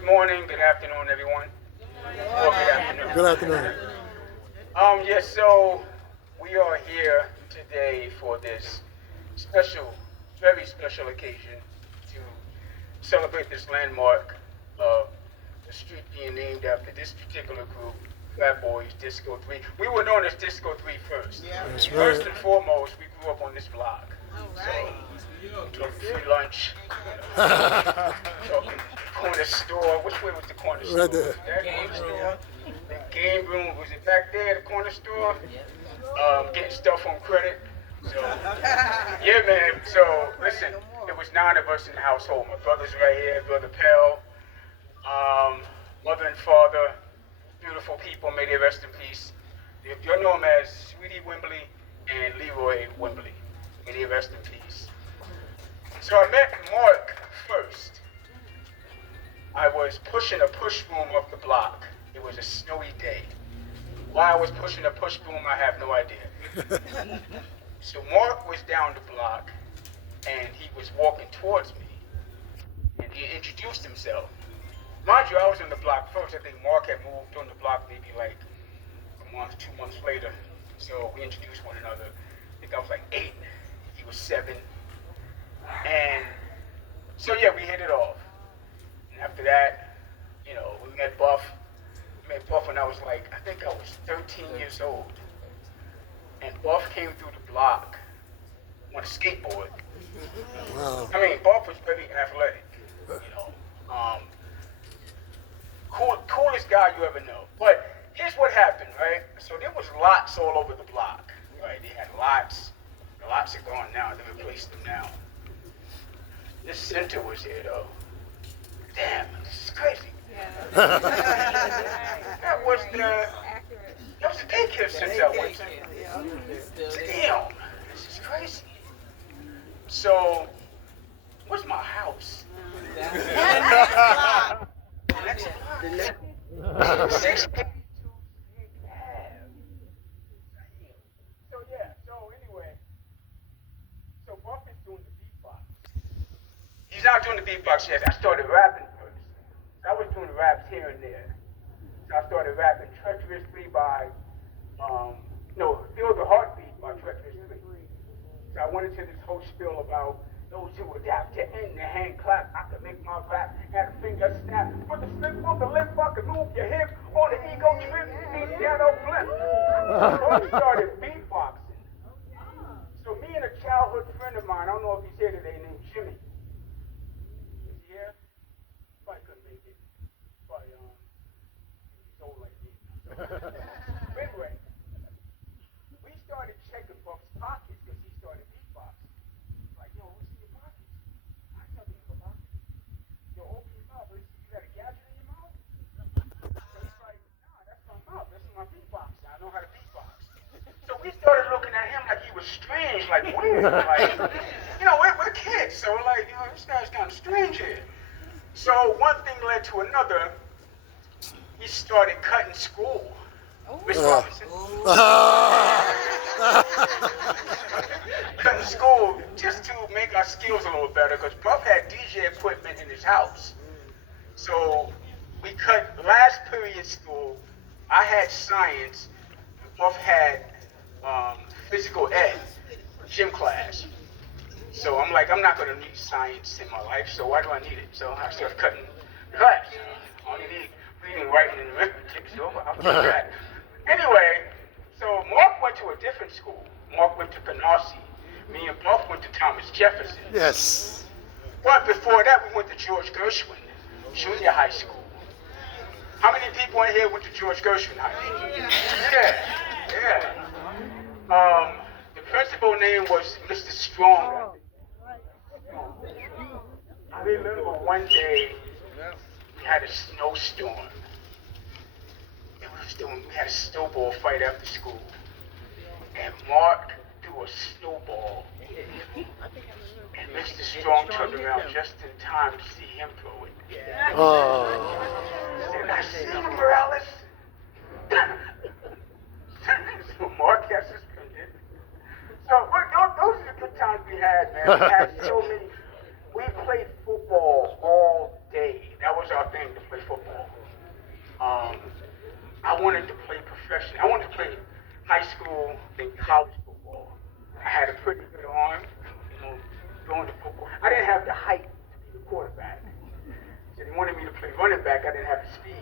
Good morning, good afternoon, everyone. Or good afternoon. Good afternoon. Yes, so we are here today for this special, very special occasion to celebrate this landmark of the street being named after this particular group, Fatboys Disco 3. We were known as Disco 3 first. That's First right. and foremost, we grew up on this block. So, free lunch, talking corner store. Which way was the corner store? Right there. Was that corner store? The game room, was it back there, the corner store? Getting stuff on credit. So, yeah, man. So, listen, there was 9 of us in the household. My brother's right here, Brother Pell, mother and father, beautiful people, may they rest in peace. You're known as Sweetie Wembley and Leroy Wembley. May they rest in peace. So I met Mark first. I was pushing a push broom up the block. It was a snowy day. Why I was pushing a push broom, I have no idea. So Mark was down the block, and he was walking towards me, and he introduced himself. Mind you, I was on the block first. I think Mark had moved on the block maybe like a month, 2 months later. So we introduced one another. I think I was like 8, he was 7. And so yeah, we hit it off. And after that, we met Buff. We met Buff when I was like, I think I was 13 years old. And Buff came through the block on a skateboard. Wow. I mean, Buff was very athletic, coolest guy you ever know. But here's what happened, right? So there was lots all over the block, right? They had lots. The lots are gone now. They replaced them now. This center was here, though. Damn, this is crazy. Yeah. That was the daycare center I went to. Damn, this is crazy. So, where's my house? Next block. 6 So anyway, so Buff is doing the beatbox. He's not doing the beatbox yet. I started rapping first. I was doing raps here and there. So I started rapping Treacherously by, Feel the Heartbeat by Treacherously. So I went into this whole spiel about those who adapt to end the hand clap. I can make my rap, had a finger snap. Put the slip on the lip, I can move your hip. On the ego trip, ain't piano flip. So I started beatboxing. So me and a childhood friend of mine, I don't know if he's here today, named Jimmy. Is he here? Probably couldn't make it. Probably, he's old like me. But anyway, we started checking Buck's pockets because he started beatboxing. Like, yo, what's in your pockets? I ain't nothing in my pocket. Yo, open your mouth. You got a gadget in your mouth? So he's like, nah, that's my mouth. That's my beatbox. I know how to beatbox. So we started looking at him like he was strange, like weird. Like, we're kids, so we're like, this guy's kind of strange here. So one thing led to another. He started cutting school. Miss Robinson. Cutting school just to make our skills a little better, because Buff had DJ equipment in his house. So we cut last period school. I had science. Buff had physical ed, gym class. So I'm like, I'm not going to need science in my life, so why do I need it? So I started cutting class. I only need reading, writing, and arithmetic, so I'll do that. Anyway, so Mark went to a different school. Mark went to Canarsie. Me and Buff went to Thomas Jefferson. Yes. But before that, we went to George Gershwin Junior High School. How many people in here went to George Gershwin High School? Yeah. The principal name was Mr. Strong. I remember one day we had a snowstorm. We had a snowball fight after school. And Mark threw a snowball. And Mr. Strong turned around just in time to see him throw it. Oh. And I see you, Morales. So Mark got suspended. So those are the good times we had, man. We had so many. We played football all day. That was our thing, to play wanted to play professional. I wanted to play high school and college football. I had a pretty good arm, throwing the football. I didn't have the height to be the quarterback. So they wanted me to play running back. I didn't have the speed.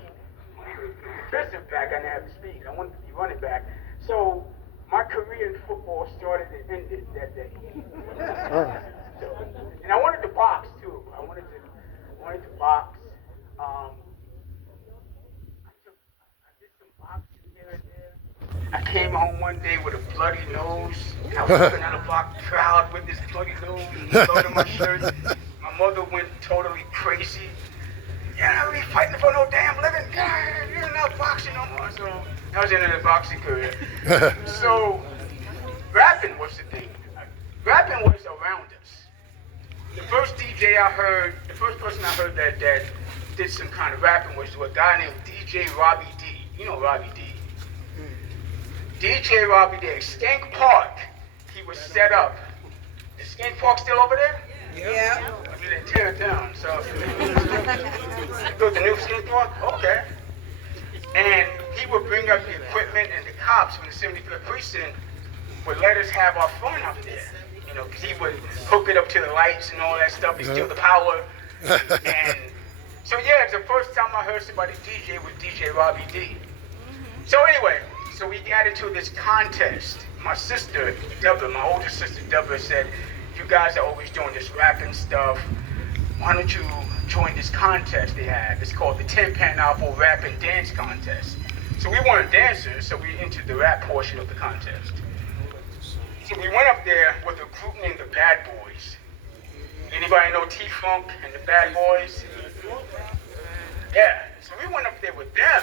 Defensive back, I didn't have the speed. I wanted to be running back. So my career in football started and ended that day. And I wanted to box too. I wanted to box. I did some boxing here and there. I came home one day with a bloody nose. I was looking at a block crowd with this bloody nose, blood on my shirt. My mother went totally crazy. You're not really fighting for no damn living. You're not boxing no more. So I was in the boxing career. So rapping was the thing. Rapping was around us. The first DJ I heard, the first person I heard that did some kind of rapping was a guy named DJ Robbie D. You know Robbie D. DJ Robbie D. Schenck Park. He was set up. Is Schenck Park still over there? Yeah. I mean, they tear it down. So built the new Schenck Park? Okay. And he would bring up the equipment, and the cops from the 75th precinct would let us have our fun up there. You know, because he would hook it up to the lights and all that stuff. He'd steal the power. And so yeah, it's the first time I heard somebody DJ was DJ Robbie D. So anyway, so we got into this contest. My sister, Deborah, my older sister Deborah said, you guys are always doing this rapping stuff. Why don't you join this contest they had? It's called the 10 Pineapple Rap and Dance Contest. So we weren't dancers, so we entered the rap portion of the contest. So we went up there with a group named the Bad Boys. Anybody know T-Funk and the Bad Boys? Yeah, so we went up there with them.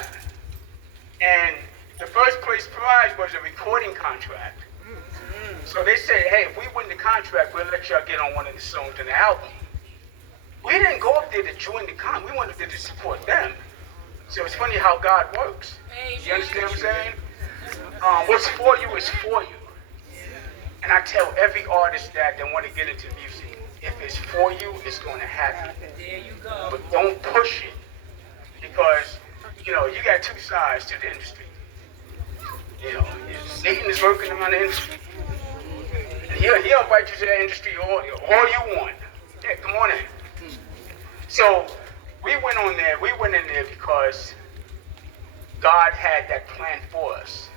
And the first place prize was a recording contract. So they said, hey, if we win the contract, we'll let y'all get on one of the songs in the album. We didn't go up there to join the we went up there to support them. So it's funny how God works. You understand what I'm saying? What's for you is for you. And I tell every artist that want to get into music, if it's for you, it's going to happen. There you go. But don't push it. Because, you got two sides to the industry. Satan is working around the industry. And he'll invite you to that industry all you want. Yeah, come on in. So we went in there because God had that plan for us.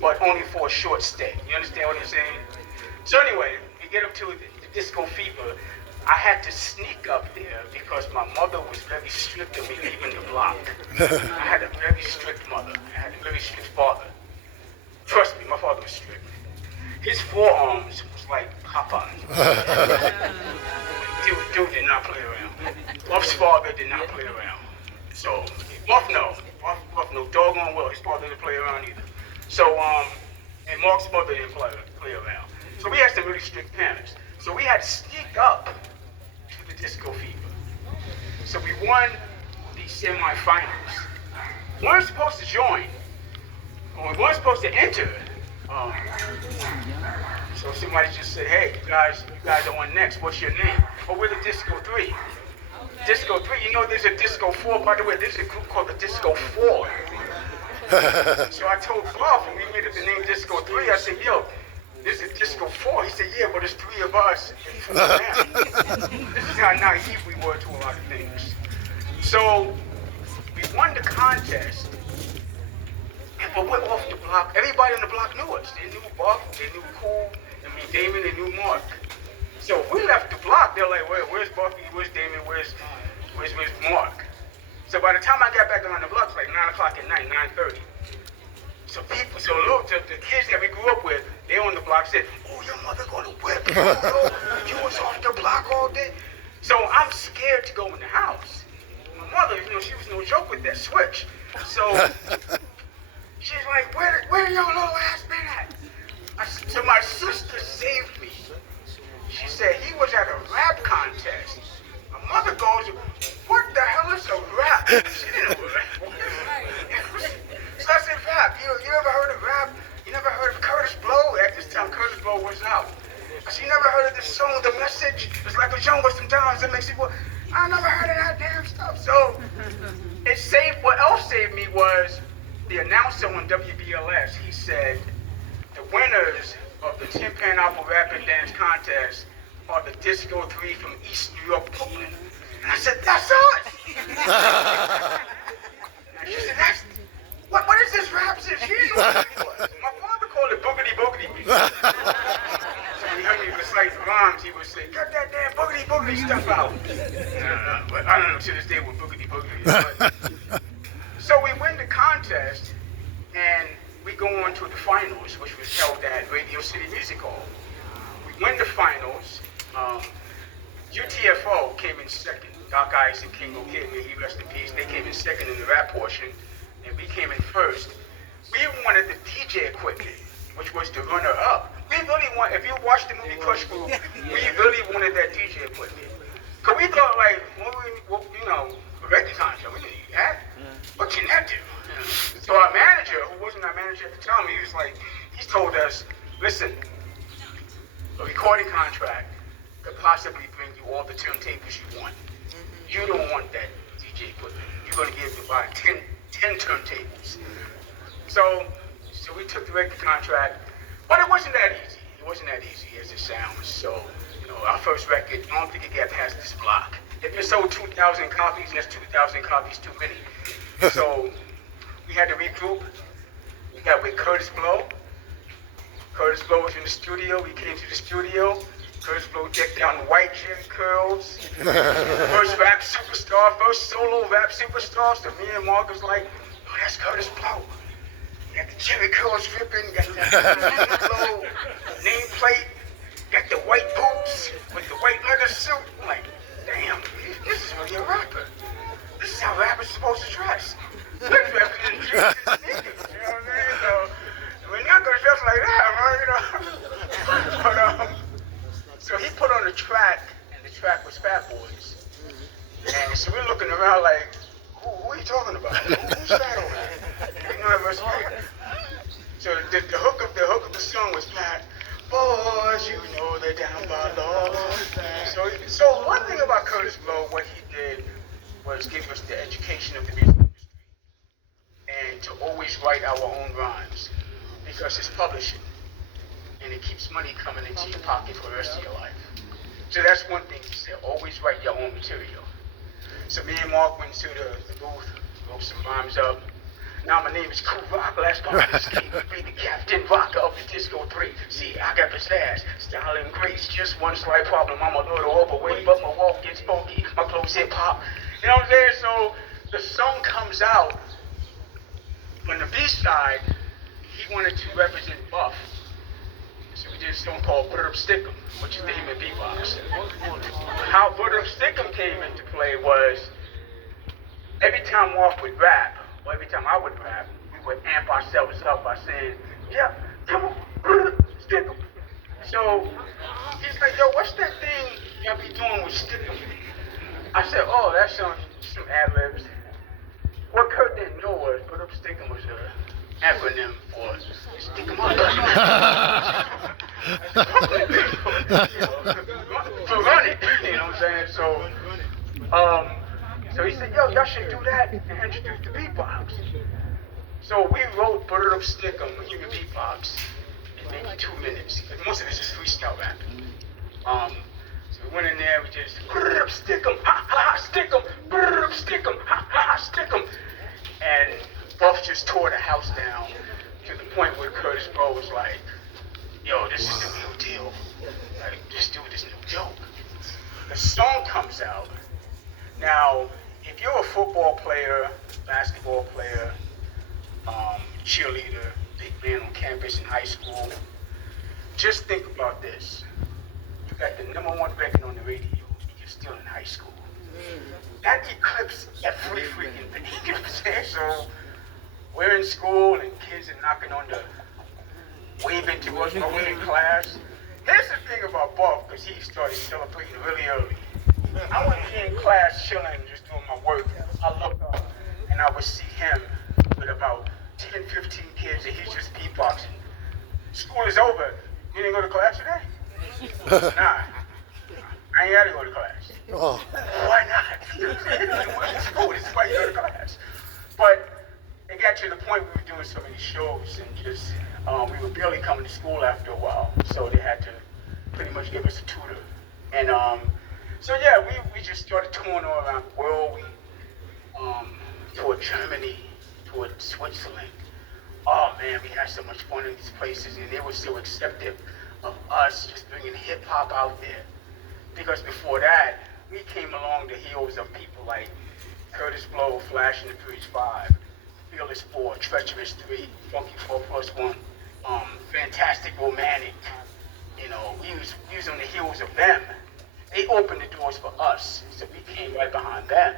But only for a short stay. You understand what I'm saying? So anyway, we get up to the disco fever. I had to sneak up there because my mother was very strict of me leaving the block. I had a very strict mother. I had a very strict father. Trust me, my father was strict. His forearms was like Popeye. Dude did not play around. Buff's father did not play around. So, Buff no doggone well. His father didn't play around either. So, and Mark's mother didn't play around. So we had some really strict parents. So we had to sneak up to the disco fever. So we won the semifinals. We weren't supposed to join. Or we weren't supposed to enter. So somebody just said, hey, you guys are on next. What's your name? Oh, we're the Disco 3. Okay. Disco 3, there's a Disco 4. By the way, there's a group called the Disco 4. So I told Buff, when we made up the name Disco 3, I said, yo, this is Disco 4. He said, yeah, but it's 3 of us and 4 of them. This is how naive we were to a lot of things. So we won the contest, but we're off the block. Everybody on the block knew us. They knew Buff, they knew Cool, Damon, they knew Mark. So we left the block, they're like, where's Buffy, where's Damon, where's Mark? So by the time I got back on the block, it's like 9 o'clock at night, 9:30. So the kids that we grew up with, they on the block said, oh, your mother gonna whip you, you was off the block all day. So I'm scared to go in the house. My mother, she was no joke with that switch. So she's like, where your little ass been at? So my sister saved me. She said he was at a rap contest. My mother goes, what the hell is a rap? She didn't know what rap was. So I said, rap, you never heard of rap? You never heard of Curtis Blow? At this time, Curtis Blow was out. I said, you never heard of this song, The Message? It's like a jungle sometimes that makes people... I never heard of that damn stuff. So it saved. What else saved me was the announcer on WBLS. He said the winners of the Tin Pan Apple Rap and Dance Contest are the Disco 3 from East New York, Brooklyn. And I said, that's us! And she said, what is this rap shit? She didn't know what it was. My father called it boogity boogity beat. So when he heard me recite the rhymes, he would say, cut that damn boogity boogity stuff out. But I don't know to this day what boogity boogity is. But, so we win the contest, and we go on to the finals, which was held at Radio City Music Hall. We win the finals. UTFO came in second. Doc Ice and King O'Kid, may he rest in peace. They came in second in the rap portion, and we came in first. We wanted the DJ equipment, which was the runner-up. We really want, if you watch the movie Crush Group, we really wanted that DJ equipment. Because we thought, like, a record contract, we didn't need that. What can that do? So our manager, who wasn't our manager at the time, he was like, he told us, listen, a recording contract could possibly bring you all the turntables you want. You don't want that DJ equipment. You're going to give me buy 10 turntables. So we took the record contract, but it wasn't that easy. It wasn't that easy as it sounds. So, our first record, I don't think it got past this block. If it sold 2,000 copies, that's 2,000 copies too many. So we had to regroup. We got with Curtis Blow. Curtis Blow was in the studio. We came to the studio. Curtis Blow decked out in white Jerry curls. First rap superstar, first solo rap superstar. So me and Mark was like, oh, that's Curtis Blow. Got the Jerry curls dripping, got the Blow nameplate, got the white boots with the white leather suit. I'm like, damn, this is really a rapper. This is how rappers supposed to dress. This rapper didn't dress as niggas, you know what I'm saying? So, we're not gonna dress like that, right? So he put on a track, and the track was Fatboys. And so we're looking around like, who are you talking about? Who's that over there? We know that verse right. So the hook of the song was Fat Boys, you know they're down by law. So one thing about Curtis Blow, what he did was give us the education of the music industry and to always write our own rhymes because it's publishing. And it keeps money coming into your pocket for the rest of your life. So that's one thing he said, always write your own material. So me and Mark went to the booth, wrote some rhymes up. Now my name is Cool Rock, last part of this game, be the Captain Rocker of the Disco 3. See, I got pizzazz, style and grace, just one slight problem. I'm a little overweight, but my walk gets funky, my clothes hip hop. You know what I'm saying? So the song comes out, on the B-side, he wanted to represent Buff. So we did a song called Put It Up Stick'em, which is the him and beatbox. How Put It Up Stick'em came into play was every time Mark would rap, or every time I would rap, we would amp ourselves up by saying, yeah, come on, put it up, stick'em. So he's like, yo, what's that thing y'all be doing with stick'em? I said, oh, that's some ad-libs. What Kurt didn't know was Put Up Stick'em was an acronym for stick 'em up. To run it, you know what I'm saying? So he said, yo, y'all should do that and introduce the beatbox. So we wrote Put It Up Stick'em, human beatbox, in maybe 2 minutes. Because most of it is just freestyle rap. So we went in there, we just put it up, stick 'em, ha ha, stick 'em, put it up, stick 'em, ha ha, stick 'em. And Buff just tore the house down to the point where Curtis Blow was like, yo, this is the real deal. Like, this dude is no joke. The song comes out. Now, if you're a football player, basketball player, cheerleader, big man on campus in high school, just think about this. You got the #1 record on the radio, you're still in high school. That eclipses every freaking thing, you know what I'm saying? So, we're in school and kids are knocking on the, waving to us while we're in class. Here's the thing about Buff, because he started celebrating really early. I would be in class chilling, just doing my work. I look up and I would see him with about 10, 15 kids and he's just beatboxing. School is over. You didn't go to class today? Nah. I ain't gotta go to class. Oh. Why not? You know what I'm saying? It wasn't school. This is why you go to class. But it got to the point we were doing so many shows and just we were barely coming to school after a while. So they had to pretty much give us a tutor. And so yeah, we just started touring all around the world. We toured Germany, toured Switzerland. Oh man, we had so much fun in these places, and they were so accepting of us just bringing hip hop out there. Because before that, we came along the heels of people like Curtis Blow, Flash and the Furious 5, Fearless 4, Treacherous 3, Funky 4+1, Fantastic Romantic. You know, we was on the heels of them. They opened the doors for us, so we came right behind them.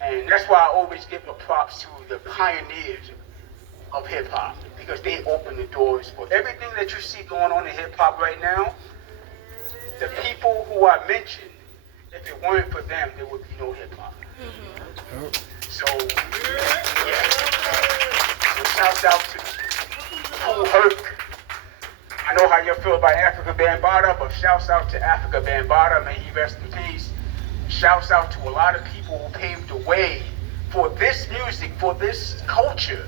And that's why I always give the props to the pioneers of hip hop, because they opened the doors for everything that you see going on in hip hop right now. The people who I mentioned, if it weren't for them, there would be no hip hop. So, yeah. So shouts out to Kool Herc. I know how you feel about Africa Bambaataa, but shouts out to Africa Bambaataa, may he rest in peace. Shouts out to a lot of people who paved the way for this music, for this culture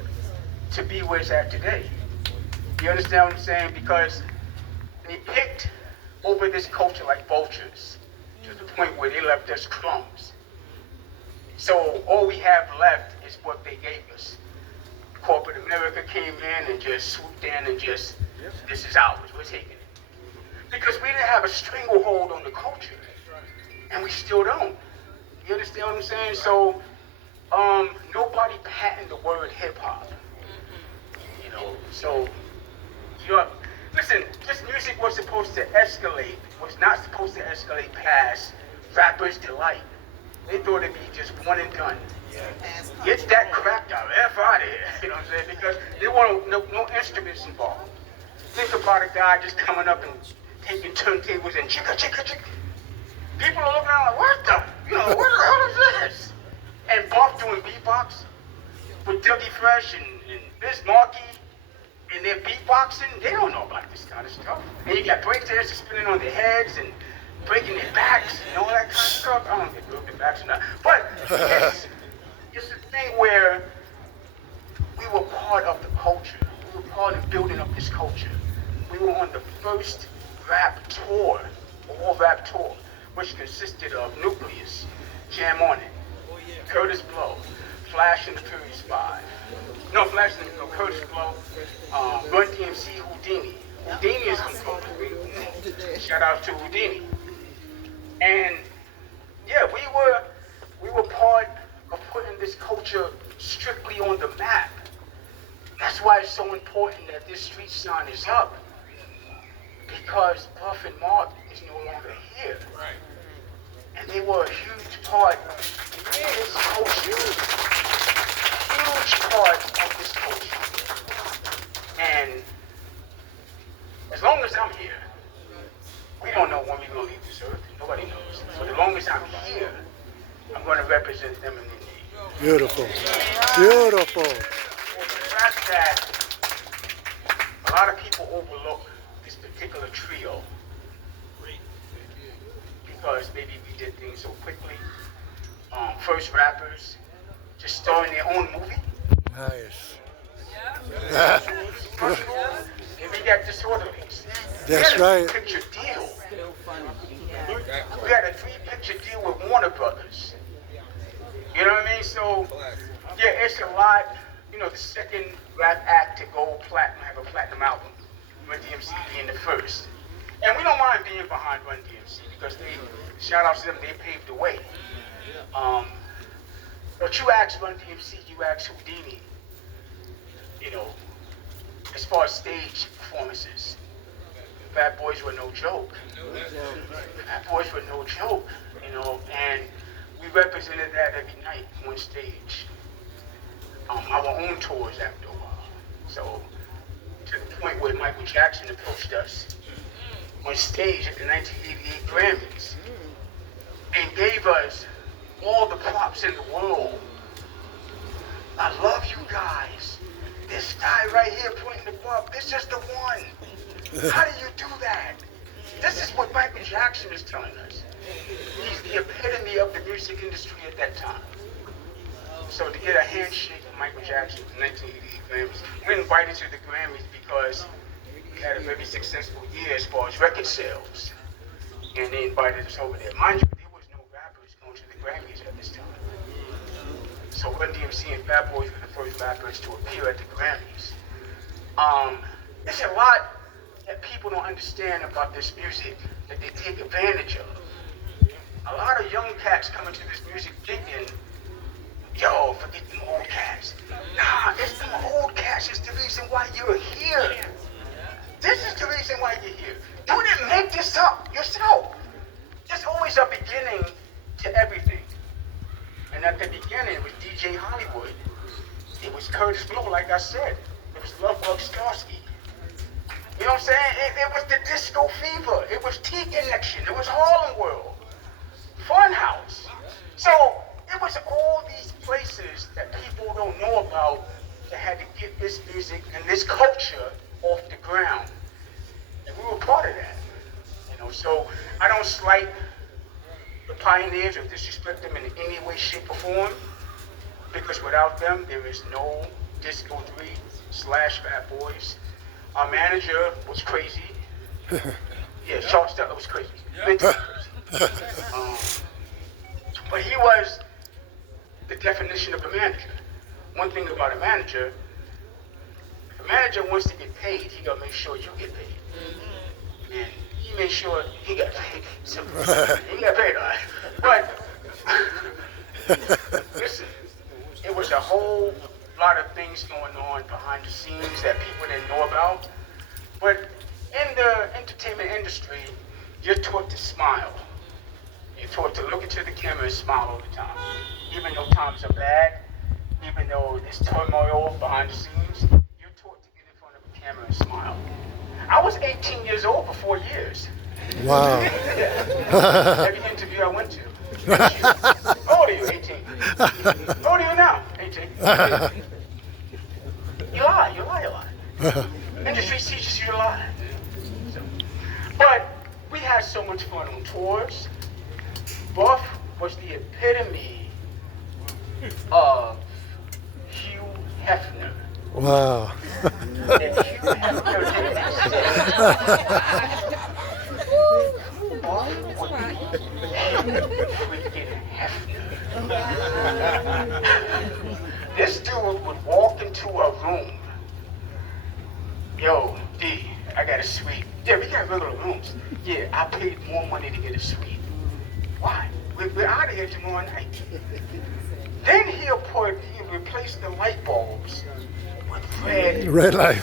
to be where it's at today. You understand what I'm saying? Because they picked over this culture like vultures to the point where they left us crumbs. So all we have left is what they gave us. Corporate America came in and just swooped in and just, this is ours, we're taking it. Because we didn't have a stranglehold on the culture. And we still don't. You understand what I'm saying? So, nobody patented the word hip hop. You know, so, listen, this music was supposed to escalate, was not supposed to escalate past rappers' delight. They thought it'd be just one and done. Get that cracked out, F out of here, you know what I'm saying? Because there weren't no instruments involved. Think about a guy just coming up and taking turntables and chicka, chicka, chicka. People are looking around like, what the hell is this? And Buff doing beatbox with Dougie Fresh and Biz Markie, and they're beatboxing. They don't know about this kind of stuff. And you got breakdancers spinning on their heads and breaking their backs and all that kind of stuff. I don't know if they broke their backs or not. But it's a thing where we were part of the culture. We were part of building up this culture. We were on the first rap tour, all rap tour, which consisted of Nucleus, Jam On It, Curtis Blow, Flash and the Furious 5. No, Curtis Blow, Run DMC, Houdini. Houdini is composed. Shout out to Houdini. And yeah, we were part of putting this culture strictly on the map. That's why it's so important that this street sign is up. Because Buff and Mark is no longer here. Right. And they were a huge part of this culture. Huge part of this culture. And as long as I'm here, we don't know when we're going to leave this earth. Nobody knows. So as long as I'm here, I'm going to represent them in their need. Beautiful. Beautiful. Well, the fact that a lot of people overlook this particular trio because maybe we did things so quickly. First rappers, just starring their own movie. Nice. And we got Disorderlies. That's right. We had a 3-picture deal. We had a 3-picture deal with Warner Brothers. You know what I mean? So, yeah, it's a lot. You know, the second rap act to go platinum, have a platinum album. Run DMC being the first. And we don't mind being behind Run DMC because they, shout out to them, they paved the way. But you ask Run DMC, you ask Houdini, you know, as far as stage performances, Fatboys were no joke. Fatboys were no joke, you know, and we represented that every night on stage. Our own tours after a while. So, to the point where Michael Jackson approached us on stage at the 1988 Grammys and gave us all the props in the world. I love you guys. This guy right here putting the prop, this is the one. How do you do that? This is what Michael Jackson is telling us. He's the epitome of the music industry at that time. So to get a handshake from Michael Jackson in 1988 Grammys, we're invited to the Grammys because we had a very successful year as far as record sales. And they invited us over there. Mind you, there was no rappers going to the Grammys at this time. So Run DMC and Fatboys were the first rappers to appear at the Grammys. There's a lot that people don't understand about this music that they take advantage of. A lot of young cats come into this music thinking, yo, forget them old cats. Nah, it's them old cats. It's the reason why you're here. This is the reason why you're here. You didn't make this up yourself. There's always a beginning to everything. And at the beginning, it was DJ Hollywood. It was Curtis Blow, like I said. It was Lovebug Starsky. You know what I'm saying? It was the disco fever. It was T-Connection. It was Harlem World. Funhouse. So it was all these places that people don't know about that had to get this music and this culture off the ground. And we were part of that. You know, so I don't slight the pioneers or disrespect them in any way, shape, or form, because without them, there is no Disco 3 / Fatboys. Our manager was crazy. Yeah, Sean Stella was crazy. Mentally crazy. But he was the definition of a manager. One thing about a manager, if a manager wants to get paid, he gotta make sure you get paid. And he made sure he got paid. So he got paid, all right. But listen, it was a whole lot of things going on behind the scenes that people didn't know about. But in the entertainment industry, you're taught to smile. You're taught to look into the camera and smile all the time. Even though times are bad, even though there's turmoil behind the scenes, you're taught to get in front of a camera and smile. I was 18 years old for 4 years. Wow. Every interview I went to. How old are you? 18. How old are you now? 18. You lie. Industry teaches you to lie. So, but we had so much fun on tours. Buff was the epitome of Hugh Hefner. Wow. And Hugh Hefner did Buff would be freaking Hefner. This dude would walk into a room. Yo, D, I got a suite. Yeah, we got regular rooms. Yeah, I paid more money to get a suite. Why? We're out of here tomorrow night. Then he'll replace the light bulbs with red light.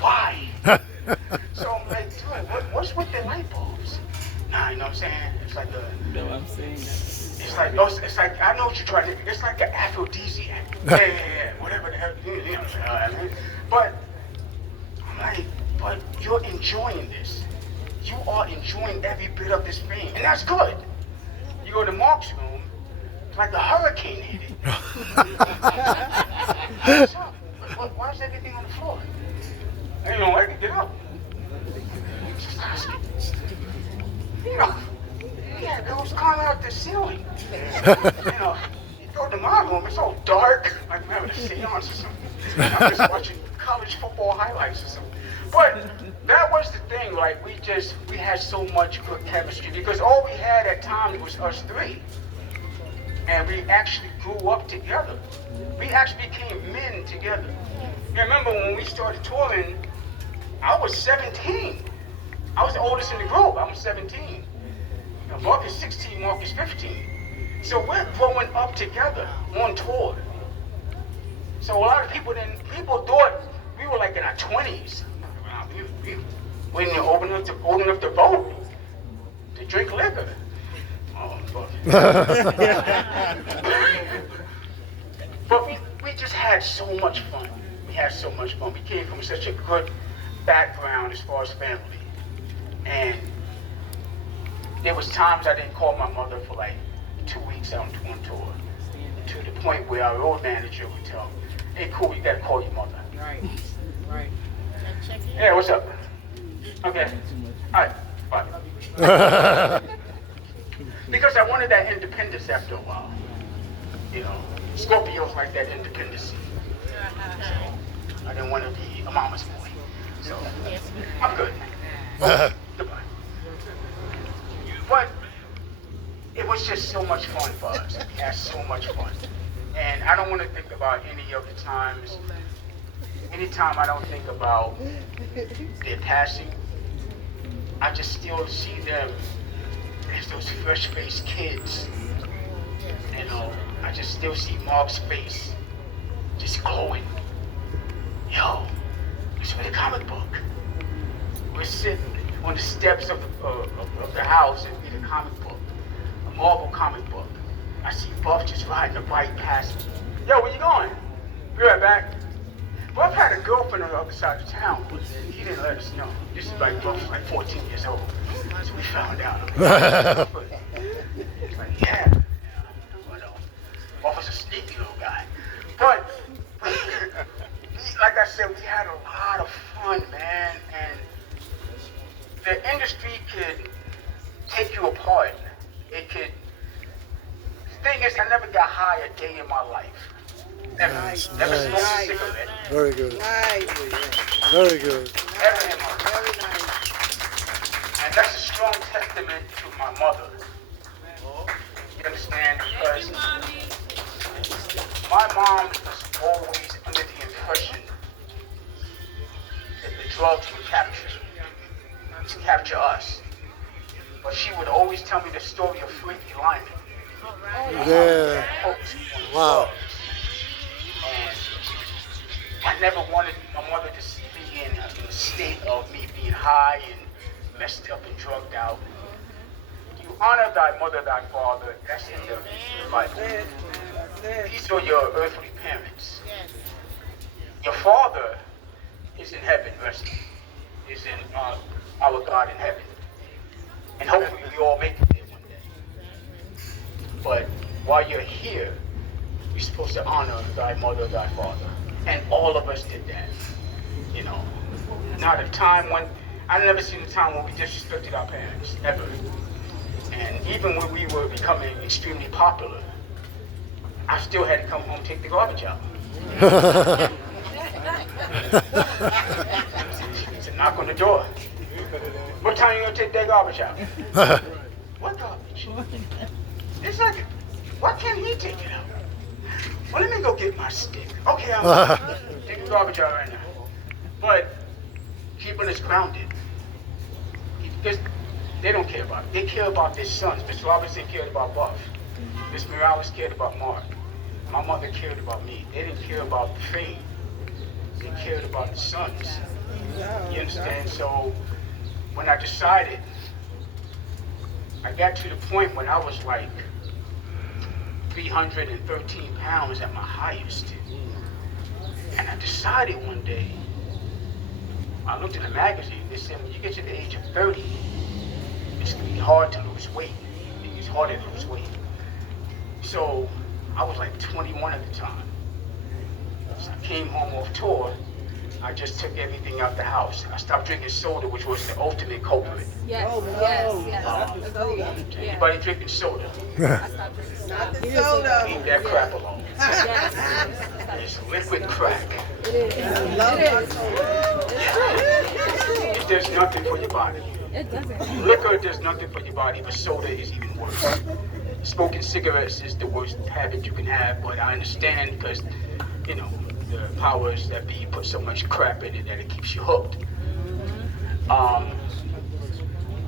Why? So I'm like, dude, what's with the light bulbs? Nah, you know what I'm saying? It's like a... No, I'm saying that. It's like, I know what you're trying to do. It's like an aphrodisiac. Yeah, whatever the hell, you know what I mean? But, I'm like, but you're enjoying this. You are enjoying every bit of this fame, and that's good. You go to Mark's room, it's like a hurricane hit it. What's up? Why is everything on the floor? I don't know, I can get up. Just asking. You know, yeah, it was climbing out the ceiling. You know, you go to my room, it's all dark, like I'm having a seance or something. I'm just watching college football highlights or something. But that was the thing, like we had so much good chemistry because all we had at times was us three. And we actually grew up together. We actually became men together. You remember when we started touring, I was 17. I was the oldest in the group, I was 17. Now, Mark is 16, Mark is 15. So we're growing up together on tour. So a lot of people thought we were like in our 20s. We didn't old enough to vote, to drink liquor. Oh, fuck. But we just had so much fun. We had so much fun. We came from such a good background as far as family. And there was times I didn't call my mother for like 2 weeks out on tour. To the point where our old manager would tell me, hey, cool, you gotta call your mother. Right. Yeah, what's up? Okay. All right. Bye. Because I wanted that independence after a while. You know, Scorpios like that independence. So I didn't want to be a mama's boy. So I'm good. Okay, goodbye. But it was just so much fun for us. We had so much fun. And I don't want to think about any of the times. Anytime I don't think about their passing, I just still see them as those fresh-faced kids. You know, I just still see Mark's face just glowing. Yo, it's with a comic book. We're sitting on the steps of the house and read a comic book, a Marvel comic book. I see Buff just riding a bike past me. Yo, where you going? Be right back. Buff had a girlfriend on the other side of town, but he didn't let us know. This is like Buff was like 14 years old, so we found out. It's like, yeah. Buff was a sneaky little guy. But, like I said, we had a lot of fun, man, and the industry could take you apart. It could. The thing is, I never got high a day in my life. Never. Nice, Never nice. smoked a cigarette. Very good. Nice. Very good. Never in my life. Very nice. And that's a strong testament to my mother. You understand? Because my mom was always under the impression that the drugs would capture us. But she would always tell me the story of Freaky Lyman. Yeah. Wow. And I never wanted my mother to see me in a state of me being high and messed up and drugged out. You honor thy mother, thy father. That's in the Bible. These are your earthly parents. Your father is in heaven, resting. Is in our God in heaven. And hopefully we all make it there one day. But while you're here, you're supposed to honor thy mother, thy father. And all of us did that. You know, not a time when, I've never seen a time when we disrespected our parents, ever. And even when we were becoming extremely popular, I still had to come home and take the garbage out. It's a knock on the door. What time you gonna take that garbage out? What garbage? It's like, why can't he take it out? Well, let me go get my stick. Okay, I'm taking the garbage out right now. But keeping us grounded. Because they don't care about it. They care about their sons. Mr. Robinson cared about Buff. Miss Morales cared about Mark. My mother cared about me. They didn't care about the fame. They cared about the sons. You understand? So when I decided, I got to the point when I was like 313 pounds at my highest. And I decided one day, I looked in a magazine, they said when you get to the age of 30, it's going to be hard to lose weight. It's harder to lose weight. So I was like 21 at the time. So I came home off tour. I just took everything out the house. I stopped drinking soda, which was the ultimate culprit. Yes, Oh, no. yes. Agreed. Yeah. Anybody drinking soda, I stopped drinking Not soda. the soda. leave that crap alone. Yes. It's liquid crack. It is. Love It my is. soda. It does nothing for your body. It doesn't. Liquor does nothing for your body, but soda is even worse. Smoking cigarettes is the worst habit you can have, but I understand because, you know, the powers that be put so much crap in it that it keeps you hooked.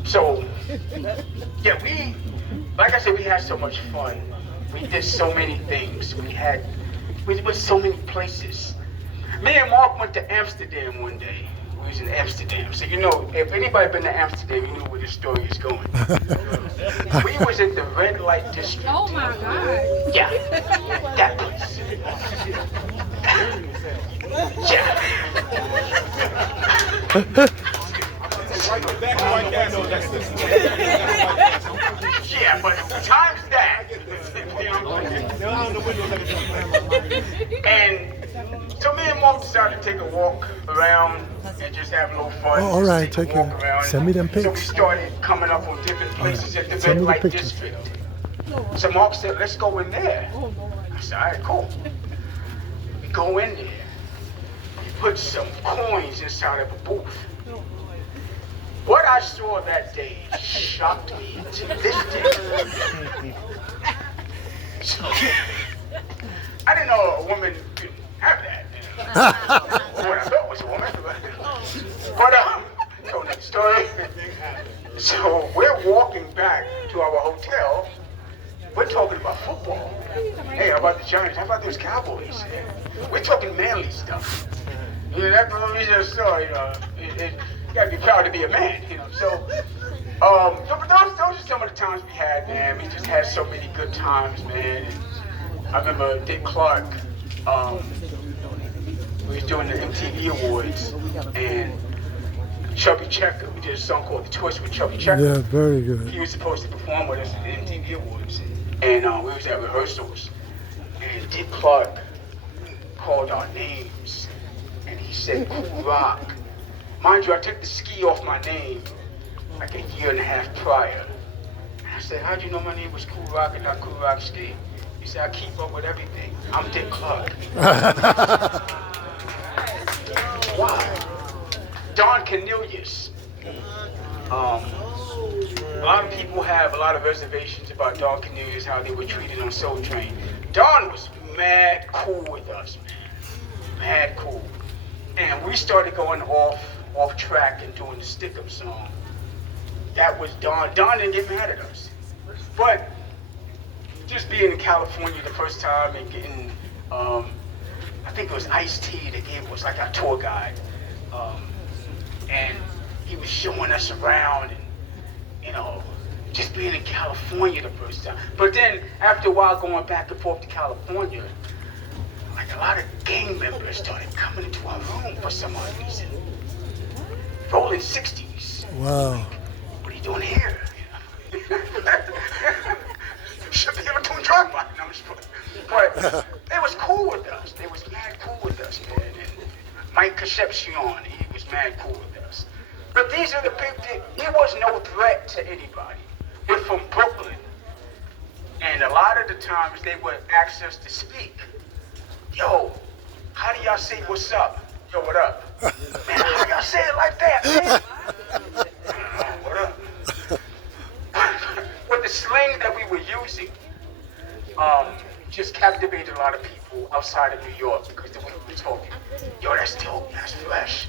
So, yeah, like I said, we had so much fun. We did so many things. We went so many places. Me and Mark went to Amsterdam one day. We was in Amsterdam. So, you know, if anybody been to Amsterdam, you know where this story is going. We was at the red light district. Oh my God. Yeah, that place. Yeah. Yeah, but times that. And So me and Mark decided to take a walk around and just have a little fun. Oh, all right, Just take a walk care. around. Send me them So we pics. started coming up on different places right. at the Send red me the light pictures. district. So Mark said, let's go in there. I said, all right, cool. We go in there. We put some coins inside of a booth. What I saw that day shocked me to this day. So, I didn't know a woman could have that. What I thought was a woman. But, so next story. So we're walking back to our hotel. We're talking about football. Hey, how about the Giants? How about those Cowboys? We're talking manly stuff. You know, that's what we just saw, you know. You gotta be proud to be a man, you know. So, but those are some of the times we had, man. We just had so many good times, man. And I remember Dick Clark, we was doing the MTV Awards, and Chubby Checker, we did a song called The Twist with Chubby Checker. Yeah, very good. He was supposed to perform with us at the MTV Awards, and we was at rehearsals, and Dick Clark called our names, and he said, Cool Rock. Mind you, I took the ski off my name like a year and a half prior. And I said, how'd you know my name was Cool Rock and not Cool Rock Ski? He said, I keep up with everything. I'm Dick Clark. Why? Don Cornelius. A lot of people have a lot of reservations about Don Cornelius, how they were treated on Soul Train. Don was mad cool with us, man. Mad cool. And we started going off track and doing the Stick-Up song. That was Don. Don didn't get mad at us. But just being in California the first time and getting, I think it was Ice-T that gave us like our tour guide. And he was showing us around and, you know, just being in California the first time. But then after a while going back and forth to California, like a lot of gang members started coming into our room for some odd reason. Rolling 60s. Wow. What are you doing here? You should be able to drive by. No, but they was cool with us. They was mad cool with us, man. And Mike Concepcion, he was mad cool with us. But these are the people, he was no threat to anybody. We're from Brooklyn. And a lot of the times they would ask us to speak. Yo, how do y'all say what's up? Yo, what up? Man, how y'all say it like that, man? What up? With the slang that we were using, just captivated a lot of people outside of New York because the way we were talking. Yo, that's dope, that's fresh.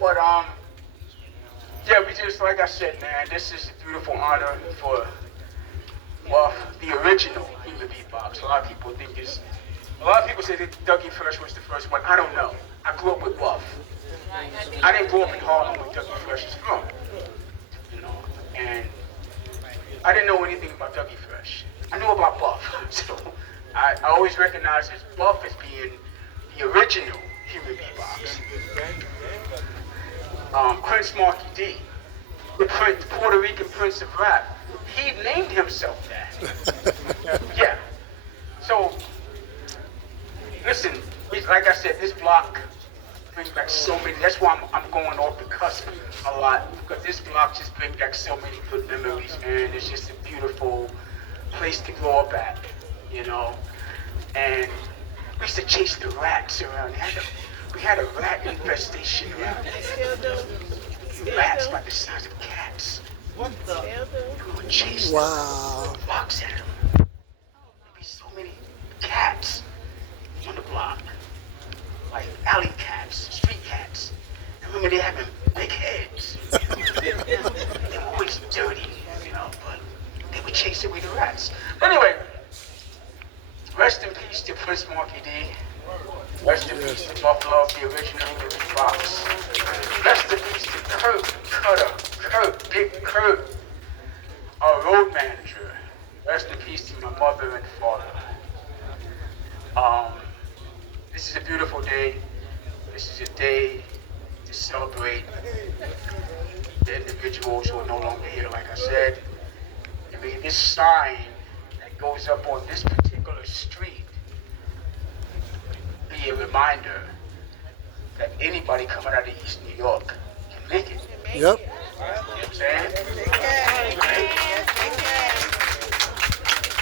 But, yeah, we just, like I said, man, this is a beautiful honor for, well, the original human beatbox. A lot of people say that Dougie Fresh was the first one. I don't know. I grew up with Buff. I didn't grow up in Harlem where Dougie Fresh is from. You know, and I didn't know anything about Dougie Fresh. I knew about Buff. So I always recognized Buff as being the original human beatbox. Prince Marky D, the Puerto Rican Prince of Rap, he named himself that. Yeah. So, listen, like I said, this block brings back so many. That's why I'm going off the cusp a lot, because this block just brings back so many good memories, man. It's just a beautiful place to grow up at, you know. And we used to chase the rats around. We had a rat infestation around here. Rats by the size of cats. What the? We would chase them. Fox at them. There'd be so many cats on the block. Like alley cats, street cats. I remember they having big heads. They were always dirty, you know, but they would chase away the rats. But anyway, rest in peace to Prince Marky D. Rest in peace to Buffalo, the original English box. Rest in peace to Kurt, Big Kurt, our road manager. Rest in peace to my mother and father. This is a beautiful day. This is a day to celebrate the individuals who are no longer here, like I said. I mean, this sign that goes up on this particular street, be a reminder that anybody coming out of East New York can make it. Yep. You know what I'm saying?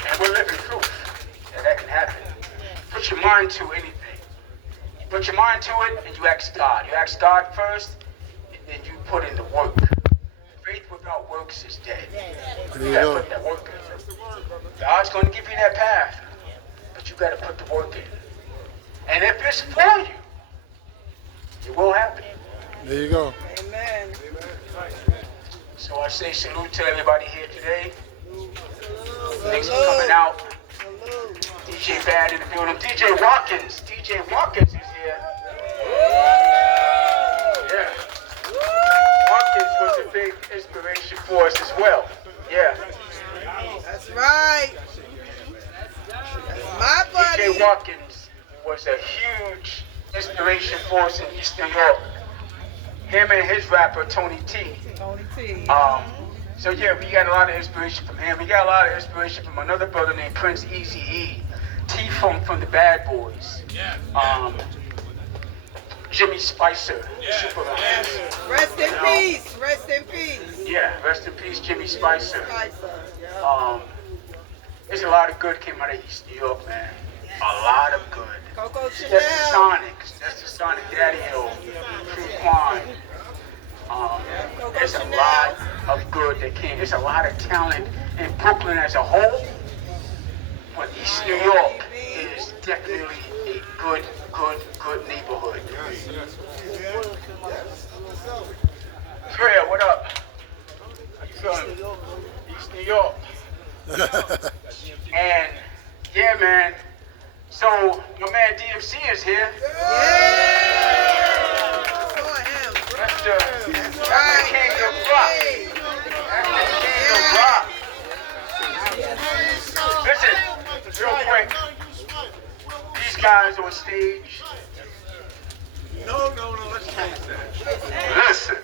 And we're living proof that can happen. Put your mind to anything. You put your mind to it and you ask God. You ask God first, and then you put in the work. Faith without works is dead. You gotta put that work in. God's gonna give you that path, but you gotta put the work in. And if it's for you, it will happen. There you go. Amen. So I say salute to everybody here today. Thanks for coming out. DJ Bad in the building. DJ Watkins. DJ Watkins is here. Yeah. Watkins was a big inspiration for us as well. Yeah. That's right. That's my buddy. DJ Watkins was a huge inspiration for us in East New York. Him and his rapper, Tony T. Tony T. So yeah, we got a lot of inspiration from him. We got a lot of inspiration from another brother named Prince Eazy-E. T-Funk from the Bad Boys. Jimmy Spicer, Superman. Rest in peace. Rest in peace. Yeah, rest in peace, Jimmy Spicer. Spicer. There's a lot of good came out of East New York, man. A lot of good. Coco That's the Chanel. Sonics. That's the Sonic Daddy Hill. Quan. There's a lot of good that came. There's a lot of talent in Brooklyn as a whole. But East New York is definitely a good neighborhood. Freya, what up? How you feeling? East New York. And yeah, man. So my man DMC is here. That's the king of rock. That's the king of rock. Listen, real quick. These guys on stage. No, let's change that. Listen.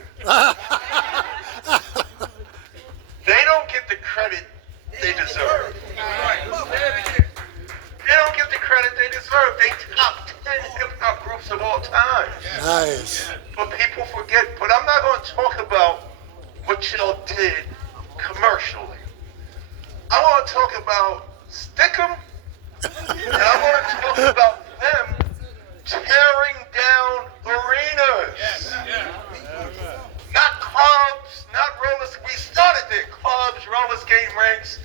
They don't get the credit they deserve. They don't get the credit they deserve. They top 10 hip-hop groups of all time. Nice. But people forget. But I'm not going to talk about what y'all did commercially. I want to talk about Stickum, and I want to talk about them tearing down arenas. Not clubs, not roller. We started there. Clubs, roller skating rinks.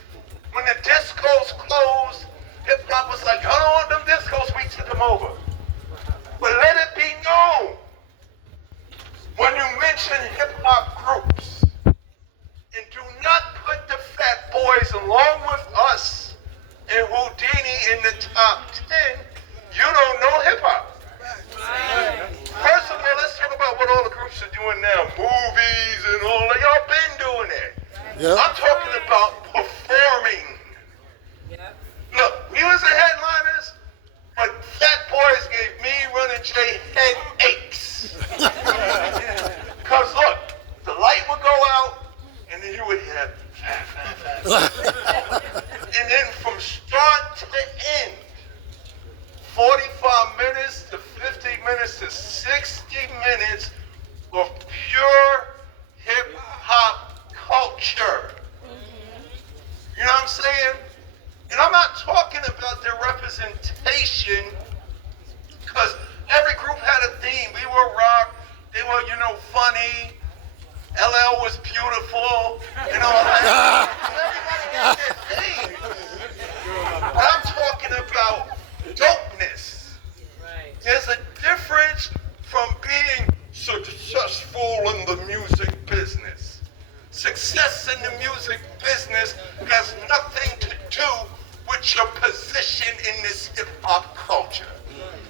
When the discos closed, hip-hop was like, I don't want them discos. We took them over. But let it be known, when you mention hip-hop groups, and do not put the Fatboys along with us and Houdini in the top 10, you don't know hip-hop. First of all, let's talk about what all the groups are doing now. Movies and all that. Y'all been doing it. Yep. I'm talking about performing. Look, we was the headliners, but Fatboys gave me, Running J, headaches. Because look, the light would go out, and then you would hear, and then from start to end, 45 minutes to 50 minutes to 60 minutes of pure hip-hop culture. You know what I'm saying? And I'm not talking about their representation, because every group had a theme. We were rock, they were, funny, LL was beautiful, and all that. Everybody had their theme. But I'm talking about dopeness. There's a difference from being successful in the music business. Success in the music business has nothing to do with your position in this hip-hop culture.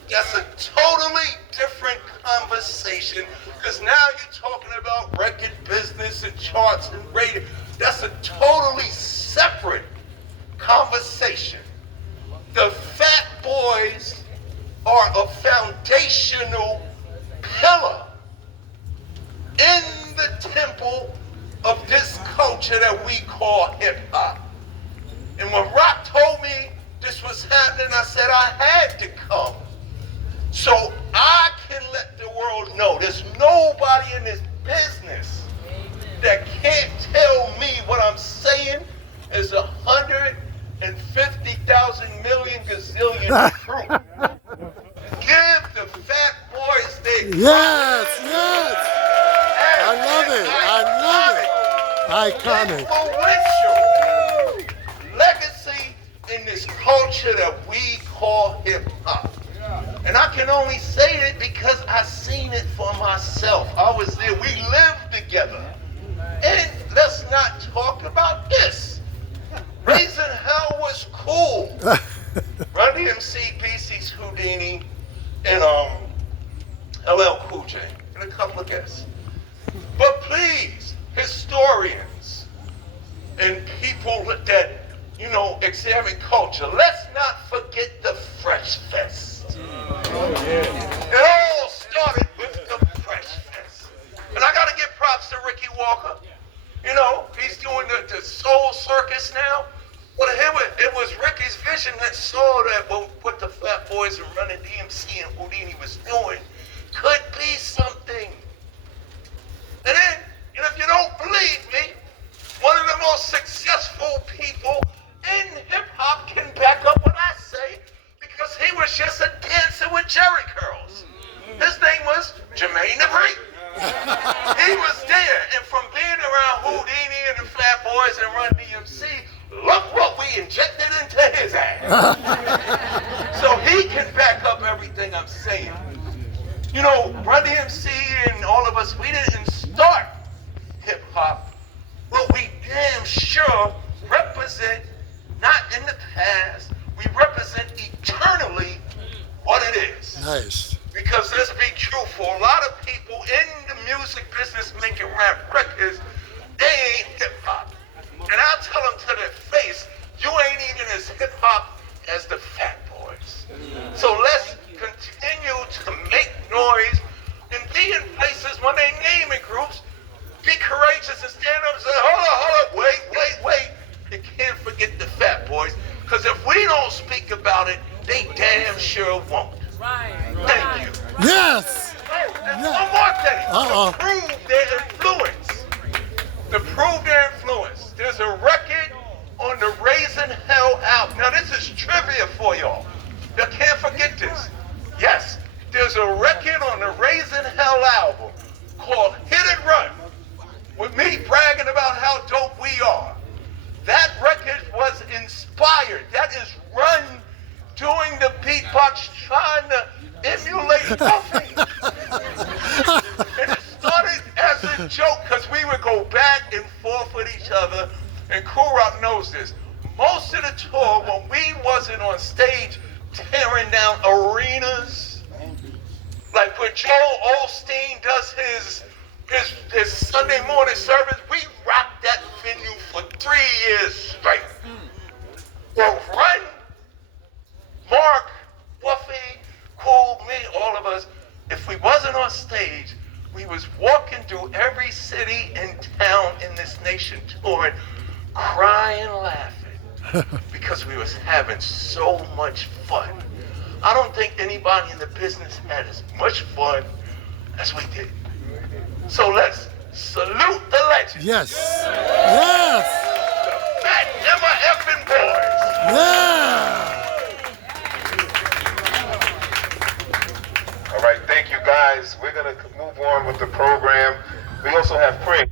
That's a totally different conversation, because now you're talking about record business and charts and radio. That's a totally separate conversation. The Fatboys are a foundational pillar in the temple of this culture that we call hip-hop. And when Rock told me this was happening, I said I had to come. so I can let the world know there's nobody in this business that can't tell me what I'm saying is 150,000 million gazillion true. Give the fat boys their Yes, yes. I love it. I love it. Iconic. Influential legacy in this culture that we call hip hop. And I can only say it because I seen it for myself. I was there. We lived together. And let's not talk about this. Raising Hell was cool. Run DMC, BC's Houdini, and LL Cool J, and a couple of guests. But please, historians and people that, examine culture, let's not forget the Fresh Fest. It all started with the Fresh Fest. And I gotta give props to Ricky Walker. He's doing the Soul Circus now. Well, it was Ricky's vision that saw that what the Fatboys and Running DMC and Houdini was doing could be something. And then, if you don't believe me, one of the most successful people in hip-hop can back up what I say because he was just a dancer with Jerry curls. His name was Jermaine Dupri. He was there, and from being around Houdini and the Fatboys and Run DMC, look what we injected into his ass. So he can back up everything I'm saying. Run DMC and all of us, we didn't start hip hop, but we damn sure represent, not in the past, we represent eternally what it is. Nice. Because let's be truthful, a lot of people in the music business making rap records, they ain't hip hop. And I'll tell them to their face, you ain't even as hip hop as the Fatboys. So let's continue to make noise and be in places when they name it groups. Be courageous and stand up and say, hold up, wait. You can't forget the Fatboys, because if we don't speak about it, they damn sure won't. Right. Thank you. Yes. And one more thing, Uh-oh. to prove their influence. There's a record on the Raising Hell album. Now this is trivia for y'all. You can't forget this. Yes, there's a record on the Raising Hell album called Hit and Run, with me bragging about how dope we are. That record was inspired. That is Run doing the beatbox, trying to emulate Puffy. And it started as a joke because we would go back and forth with each other, and Cool Rock knows this. Most of the tour, when we wasn't on stage tearing down arenas, like when Joel Osteen does his Sunday morning service, we rocked that venue for 3 years straight. Well, Run, Mark, Buffy, Cool, me, all of us, if we wasn't on stage, we was walking through every city and town in this nation touring, crying, laughing, because we was having so much fun. I don't think anybody in the business had as much fun as we did. So let's salute the legends. Yes. Yes. The Fat Emma Effin' Boys. Yeah. All right, thank you guys. We're gonna move on with the program. We also have prayer.